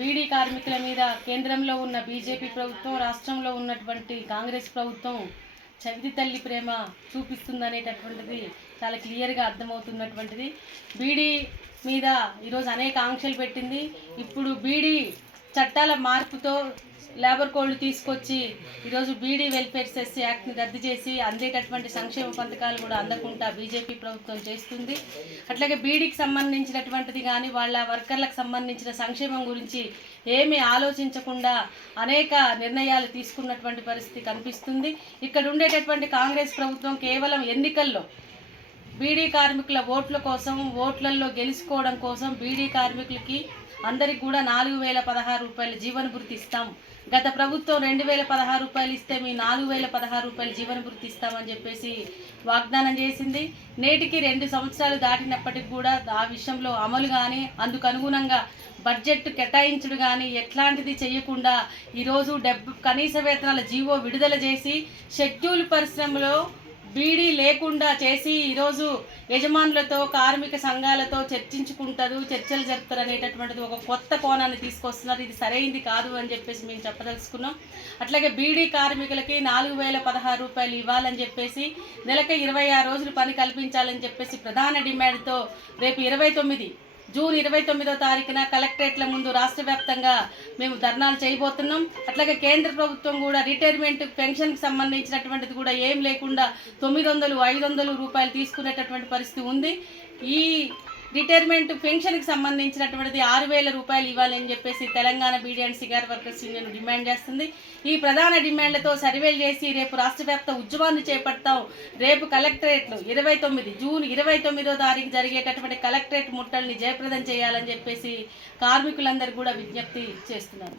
బీడీ కార్మికుల మీద కేంద్రంలో ఉన్న బీజేపీ ప్రభుత్వం, రాష్ట్రంలో ఉన్నటువంటి కాంగ్రెస్ ప్రభుత్వం చవితి తల్లి ప్రేమ చూపిస్తుందనేటటువంటిది చాలా క్లియర్గా అర్థమవుతున్నటువంటిది. బీడీ మీద ఈరోజు అనేక ఆంక్షలు పెట్టింది. ఇప్పుడు బీడీ చట్టాల మార్పుతో లేబర్ కోడ్లు తీసుకొచ్చి ఈరోజు బీడీ వెల్ఫేర్ సెస్ యాక్ట్ని రద్దు చేసి అందేటటువంటి సంక్షేమ పథకాలు కూడా అందకుండా బీజేపీ ప్రభుత్వం చేస్తుంది. అట్లాగే బీడీకి సంబంధించినటువంటిది కానీ వాళ్ళ వర్కర్లకు సంబంధించిన సంక్షేమం గురించి ఏమీ ఆలోచించకుండా అనేక నిర్ణయాలు తీసుకున్నటువంటి పరిస్థితి కనిపిస్తుంది. ఇక్కడ ఉండేటటువంటి కాంగ్రెస్ ప్రభుత్వం కేవలం ఎన్నికల్లో బీడీ కార్మికుల ఓట్ల కోసం, ఓట్లలో గెలుచుకోవడం కోసం బీడీ కార్మికులకి అందరికి కూడా 4016 రూపాయల జీవన భృతి ఇస్తాం, గత ప్రభుత్వం 2016 రూపాయలు ఇస్తే మీ 4016 రూపాయల జీవన భృతి ఇస్తామని చెప్పేసి వాగ్దానం చేసింది. నేటికి 2 సంవత్సరాలు దాటినప్పటికి కూడా ఆ విషయంలో అమలు కానీ, అందుకు అనుగుణంగా బడ్జెట్ కేటాయించుడు కానీ ఎట్లాంటిది చేయకుండా ఈరోజు కనీస వేతనాల జీవో విడుదల చేసి షెడ్యూల్ పరిశ్రమలో బీడీ లేకుండా చేసి ఈరోజు యజమానులతో, కార్మిక సంఘాలతో చర్చలు జరుపుతారు అనేటటువంటిది ఒక కొత్త కోణాన్ని తీసుకొస్తున్నారు. ఇది సరైంది కాదు అని చెప్పేసి మేము చెప్పదలుచుకున్నాం. అట్లాగే బీడీ కార్మికులకి 4016 రూపాయలు ఇవ్వాలని చెప్పేసి, నెలకి 26 రోజులు పని కల్పించాలని చెప్పేసి ప్రధాన డిమాండ్తో రేపు జూన్ 29వ తారీఖున కలెక్టరేట్ల ముందు రాష్ట్ర వ్యాప్తంగా మేము ధర్నాలు చేయబోతున్నాం. అట్లాగే కేంద్ర ప్రభుత్వం కూడా రిటైర్మెంట్ పెన్షన్కి సంబంధించినటువంటిది కూడా ఏం లేకుండా 900, 500 రూపాయలు తీసుకునేటటువంటి పరిస్థితి ఉంది. ఈ రిటైర్మెంట్ పెన్షన్కి సంబంధించినటువంటిది 6000 రూపాయలు ఇవ్వాలని చెప్పేసి Telangana beedi and cigar workers union demand చేస్తుంది. ఈ ప్రధాన డిమాండ్లతో సర్వేలు చేసి రేపు రాష్ట్ర వ్యాప్త ఉద్యమాన్ని చేపడతాం. రేపు కలెక్టరేట్లు జూన్ 29వ తారీఖు జరిగేటటువంటి కలెక్టరేట్ ముట్టల్ని జయప్రదం చేయాలని చెప్పేసి కార్మికులందరూ కూడా విజ్ఞప్తి చేస్తున్నారు.